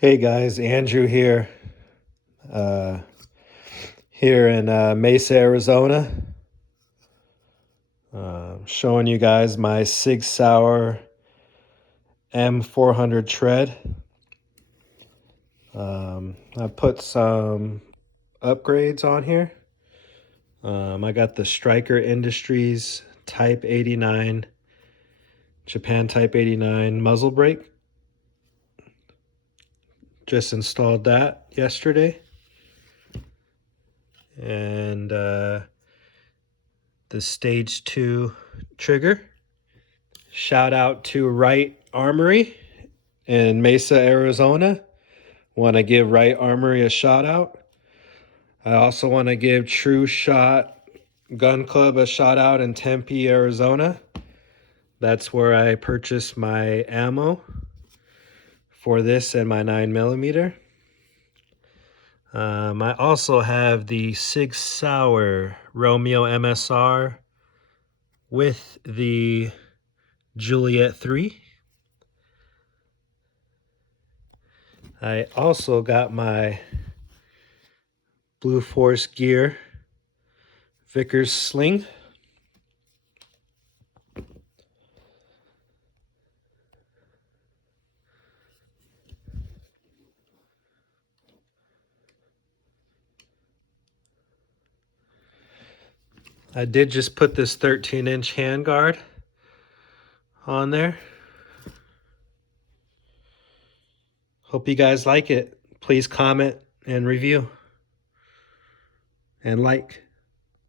Hey guys, Andrew here, uh, here in Mesa, Arizona. Showing you guys my Sig Sauer M400 Tread. I put some upgrades on here. I got the Striker Industries Type 89, Japan Type 89 muzzle brake. Just installed that yesterday. And the Stage 2 trigger. Shout out to Right Armory in Mesa, Arizona. Want to give Right Armory a shout out. I also want to give True Shot Gun Club a shout out in Tempe, Arizona. That's where I purchased my ammo for this and my 9mm. I also have the Sig Sauer Romeo MSR with the Juliet 3. I also got my Blue Force Gear vickers sling. I did just put this 13-inch handguard on there. Hope you guys like it. Please comment and review and like.